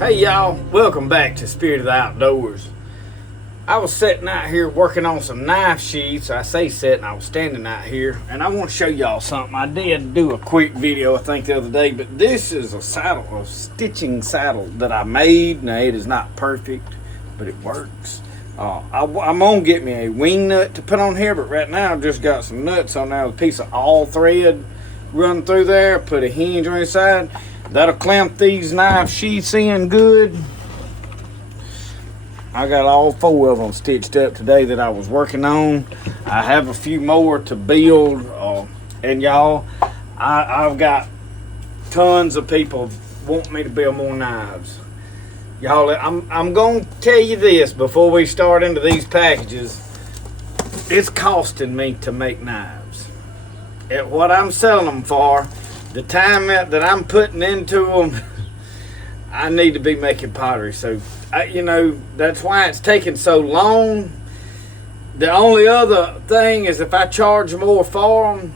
Hey y'all, welcome back to Spirit of the Outdoors. I was sitting out here working on some knife sheaths. I say sitting, I was standing out here, and I want to show y'all something. I did do a quick video, I think, the other day, but this is a saddle, a stitching saddle that I made. Now, it is not perfect, but it works. I'm going to get me a wing nut to put on here, but right now I've just got some nuts on there with a piece of all thread run through there, put a hinge on the side. That'll clamp these knife sheaths in good. I got all 4 of them stitched up today that I was working on. I have a few more to build. And y'all, I've got tons of people want me to build more knives. Y'all, I'm going to tell you this before we start into these packages. It's costing me to make knives. At what I'm selling them for, the time that I'm putting into them, I need to be making pottery. So, that's why it's taking so long. The only other thing is if I charge more for them,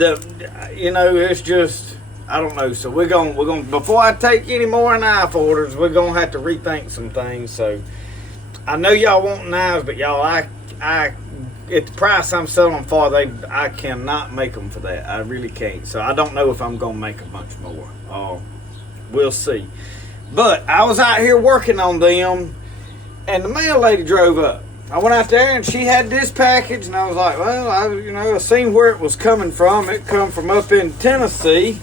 it's just, I don't know. So we're going before I take any more knife orders, we're going to have to rethink some things. So I know y'all want knives, but y'all, I at the price I'm selling them for, I cannot make them for that. I really can't. So I don't know if I'm going to make a bunch more. We'll see. But I was out here working on them, and the mail lady drove up. I went out there, and she had this package, and I was like, well, I seen where it was coming from. It come from up in Tennessee,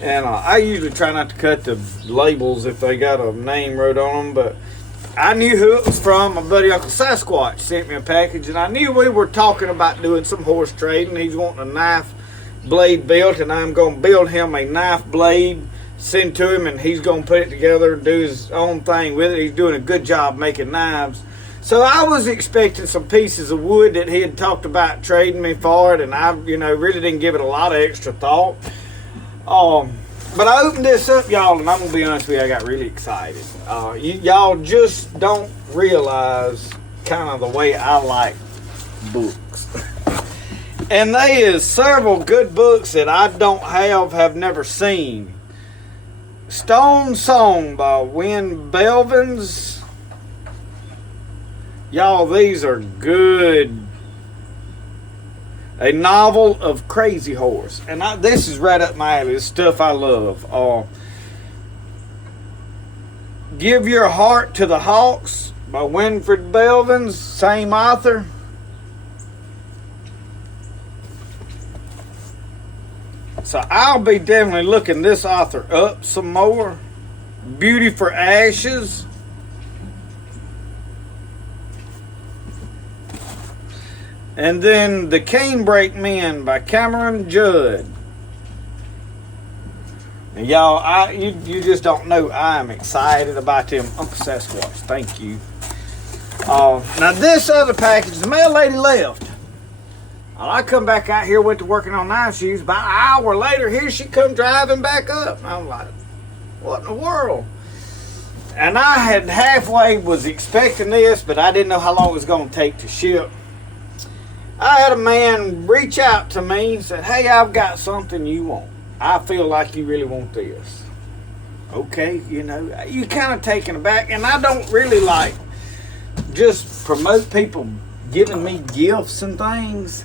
and I usually try not to cut the labels if they got a name wrote on them, but I knew who it was from. My buddy Uncle Sasquatch sent me a package, and I knew we were talking about doing some horse trading. He's wanting a knife blade built, and I'm going to build him a knife blade, send to him, and he's going to put it together and do his own thing with it. He's doing a good job making knives. So I was expecting some pieces of wood that he had talked about trading me for it, and I, really didn't give it a lot of extra thought. But I opened this up, y'all, and I'm going to be honest with you, I got really excited. Y'all just don't realize kind of the way I like books. And there is several good books that I don't have never seen. Stone Song by Win Belvins. Y'all, these are good. A novel of Crazy Horse. And this is right up my alley. This stuff I love. Give Your Heart to the Hawks by Winfred Belvins. Same author. So I'll be definitely looking this author up some more. Beauty for Ashes. And then The Canebrake Men by Cameron Judd. And y'all, you just don't know I am excited about them. Uncle Sasquatch, thank you. Now this other package, the mail lady left. I come back out here, went to working on knife shoes. About an hour later, here she come driving back up. And I'm like, what in the world? And I had halfway was expecting this, but I didn't know how long it was going to take to ship. I had a man reach out to me and said, hey, I've got something you want. I feel like you really want this. Okay, you kind of taken aback. And I don't really like just promote people giving me gifts and things.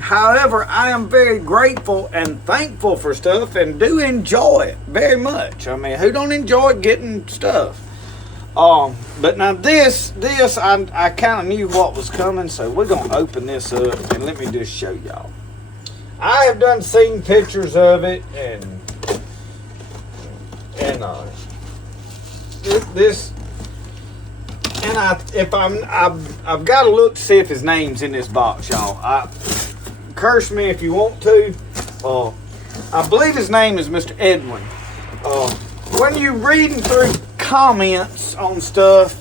However, I am very grateful and thankful for stuff and do enjoy it very much. I mean, who don't enjoy getting stuff? But now this I kind of knew what was coming, so we're going to open this up and let me just show y'all. I have done seen pictures of it, and this, and I've got to look to see if his name's in this box, y'all. Curse me if you want to. I believe his name is Mr. Edwin. When you're reading through comments on stuff,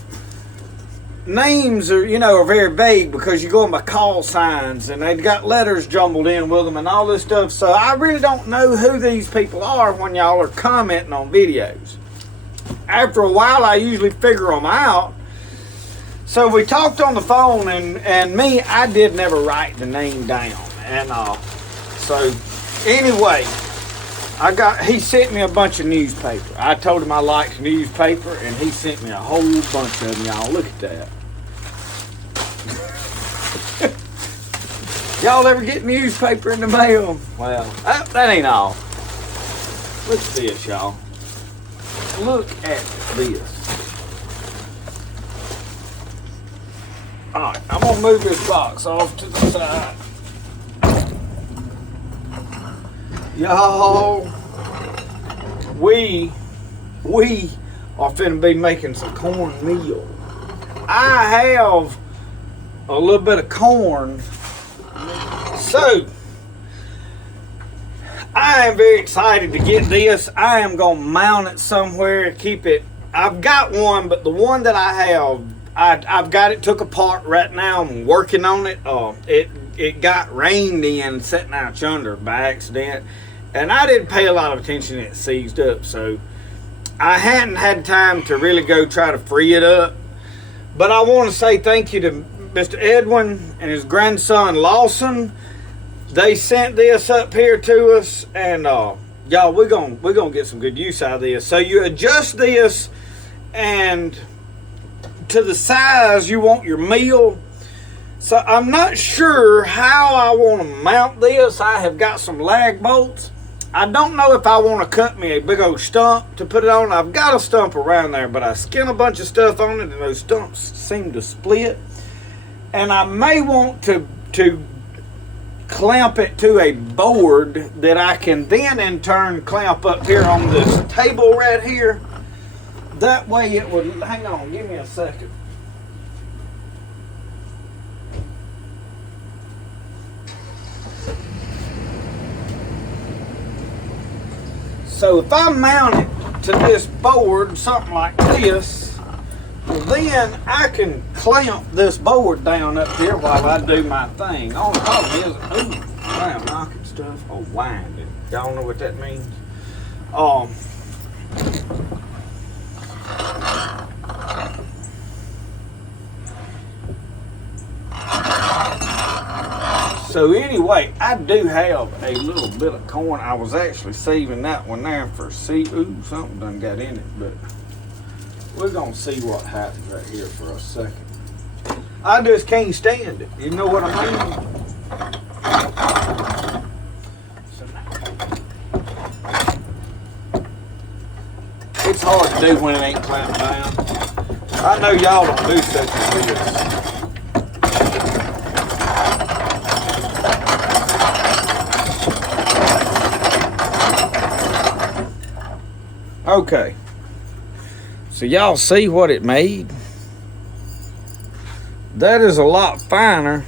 names are very vague because you're going by call signs, and they've got letters jumbled in with them and all this stuff. So I really don't know who these people are when y'all are commenting on videos. After a while, I usually figure them out. So we talked on the phone, and me, I did never write the name down. And so anyway, he sent me a bunch of newspaper. I told him I liked newspaper, and he sent me a whole bunch of them, y'all. Look at that. Y'all ever get newspaper in the mail? Well, that ain't all. Look at this, y'all. Look at this. Alright, I'm going to move this box off to the side. Y'all, we are finna be making some cornmeal. I have a little bit of corn. So, I am very excited to get this. I am going to mount it somewhere, keep it. I've got one, but the one that I have, I've got it took apart right now. I'm working on it. It got rained in sitting out yonder by accident, and I didn't pay a lot of attention. It seized up, so I hadn't had time to really go try to free it up. But I want to say thank you to Mr. Edwin and his grandson Lawson. They sent this up here to us, and y'all, we're gonna get some good use out of this. So you adjust this, and to the size you want your meal. So I'm not sure how I want to mount this. I have got some lag bolts. I don't know if I want to cut me a big old stump to put it on. I've got a stump around there, but I skin a bunch of stuff on it, and those stumps seem to split. And I may want to clamp it to a board that I can then in turn clamp up here on this table right here. That way it would, hang on, give me a second. So if I mount it to this board, something like this, well then I can clamp this board down up here while I do my thing. Only problem is, ooh, I'm knocking stuff, winding. Y'all know what that means? So anyway, I do have a little bit of corn. I was actually saving that one there for ooh, something done got in it, but we're gonna see what happens right here for a second. I just can't stand it. You know what I mean? So it's hard to do when it ain't clamped down. I know y'all don't do such as this. Okay, so y'all see what it made? That is a lot finer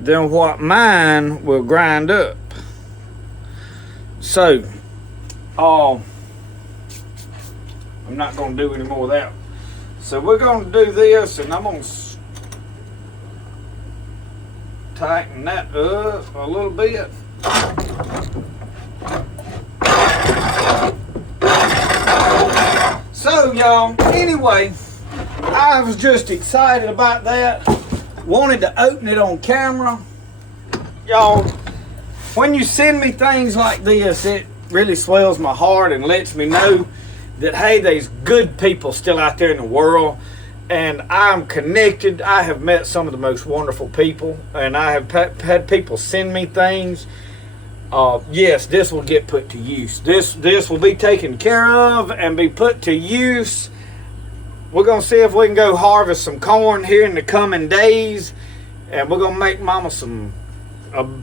than what mine will grind up. So, I'm not going to do any more of that. So we're going to do this, and I'm going to tighten that up a little bit. So y'all, anyway, I was just excited about that. Wanted to open it on camera. Y'all, when you send me things like this, it really swells my heart and lets me know that, hey, there's good people still out there in the world, and I'm connected. I have met some of the most wonderful people, and I have had people send me things. Yes, this will get put to use. This will be taken care of and be put to use. We're going to see if we can go harvest some corn here in the coming days. And we're going to make Mama some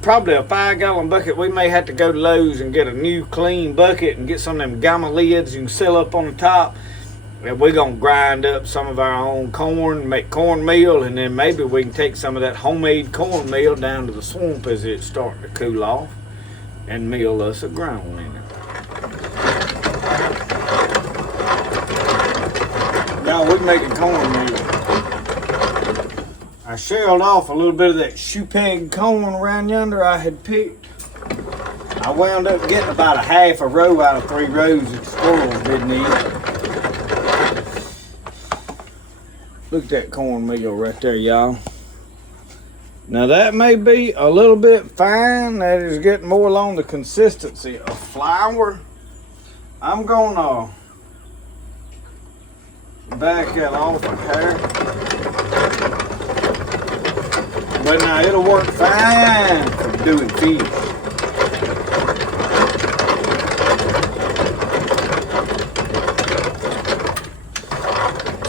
probably a 5-gallon bucket. We may have to go to Lowe's and get a new clean bucket and get some of them gamma lids you can seal up on the top. And we're going to grind up some of our own corn, make cornmeal, and then maybe we can take some of that homemade cornmeal down to the swamp as it's starting to cool off and meal us a ground in it. Y'all, we're making cornmeal. I shelled off a little bit of that shoe peg corn around yonder I had picked. I wound up getting about a half a row out of 3 rows that the squirrels didn't eat. Look at that cornmeal right there, y'all. Now that may be a little bit fine. That is getting more along the consistency of flour. I'm gonna back that off a hair. But now it'll work fine for doing fish.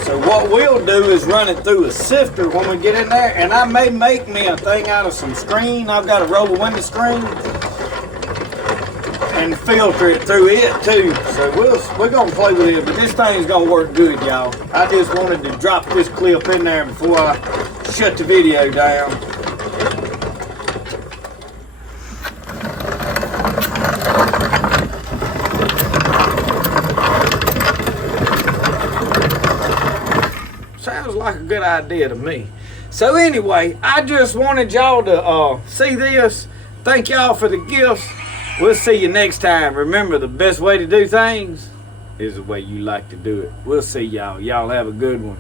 So what we'll do is run it through a sifter when we get in there, and I may make me a thing out of some screen. I've got a roll of window screen and filter it through it too. So we're gonna play with it, but this thing's gonna work good, y'all. I just wanted to drop this clip in there before I shut the video down. Sounds like a good idea to me. So anyway, I just wanted y'all to see this. Thank y'all for the gifts. We'll see you next time. Remember, the best way to do things is the way you like to do it. We'll see y'all. Y'all have a good one.